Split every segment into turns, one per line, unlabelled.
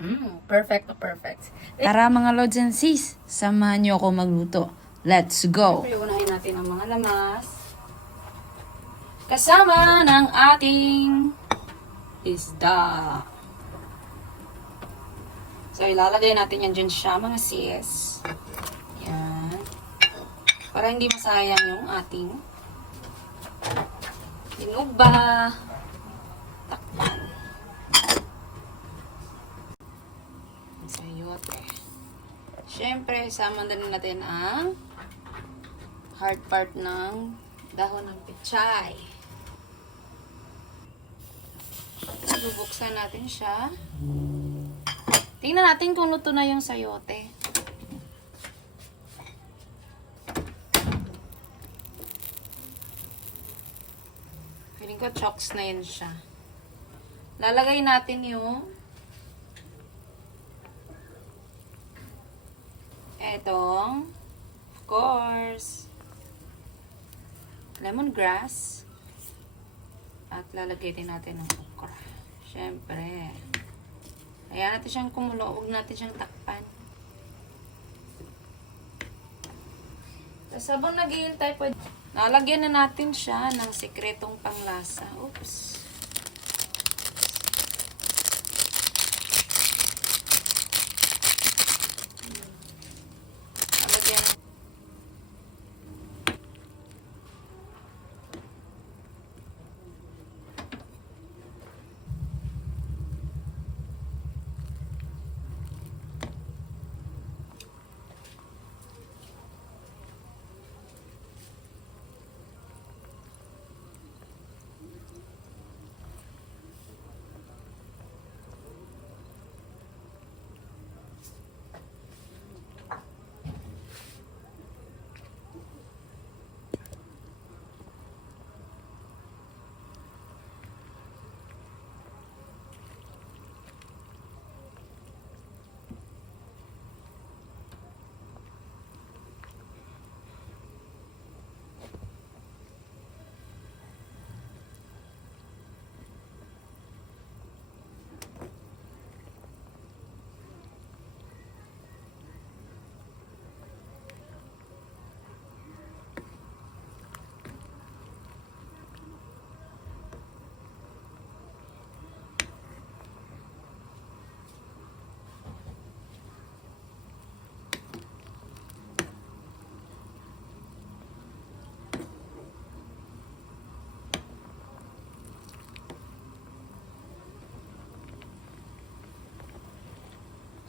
Mm, perfect na perfect.
Tara mga lods and sis, samahan niyo ako magluto. Let's go!
Siyempre, unahin natin ang mga lamas. Kasama ng ating isda. So, ilalagay natin yan dyan siya, mga sis. Yan. Para hindi masayang yung ating dinuba. Sayote. Siyempre, sama din natin ang hard part ng dahon ng pechay. Bubuksan natin siya. Tingnan natin kung luto na yung sayote. Feeling ko chokes na yun siya. Lalagay natin yung etong of course lemongrass at lalagay din natin ng okra. Siyempre. Ayan natin siyang kumulo. Huwag natin siyang takpan. Tapos habang naghihintay po, nalagyan na natin siya ng sikretong panglasa. Oops. Nalagyan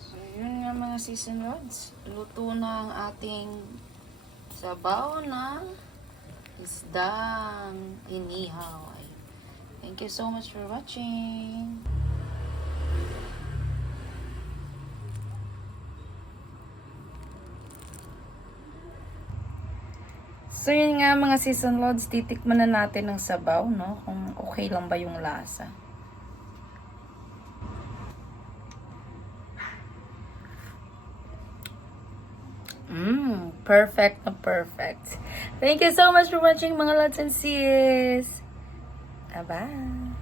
So, yun nga mga season rods. Luto na ang ating sabaw na isdang inihaw. Thank you so much for watching. So yun nga mga season lods, titikman na natin ng sabaw, no? Kung okay lang ba yung lasa. Mmm, perfect na perfect. Thank you so much for watching mga lods and sis. Bye-bye.